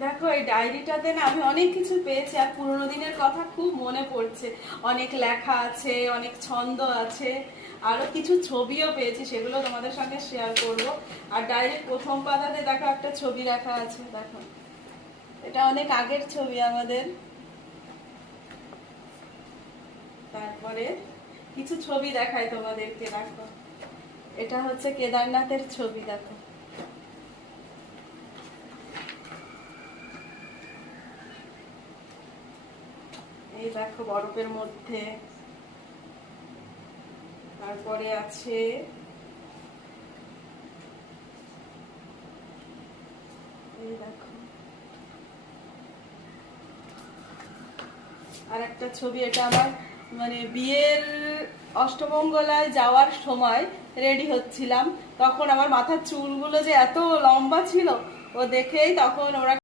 দেখো এই ডায়েরিটাতে না আমি অনেক কিছু পেয়েছি, আর পুরোনো দিনের কথা খুব মনে পড়ছে। অনেক লেখা আছে, অনেক ছন্দ আছে, আরো কিছু ছবিও পেয়েছি, সেগুলো তোমাদের সঙ্গে শেয়ার করব। আর ডায়েরির প্রথম পাতাতে দেখো একটা ছবি রাখা আছে, দেখো এটা অনেক আগের ছবি আমাদের। তারপরে কিছু ছবি দেখাই তোমাদেরকে, দেখো এটা হচ্ছে কেদারনাথের ছবি, দেখো এই দেখো বরফের মধ্যে। তারপরে আছে এই দেখো আর একটা ছবি, এটা আমার মানে বিয়ের অষ্টমঙ্গলায় যাওয়ার সময় রেডি হচ্ছিলাম, তখন আমার মাথার চুলগুলো যে এত লম্বা ছিল, ও দেখেই তখন ওরা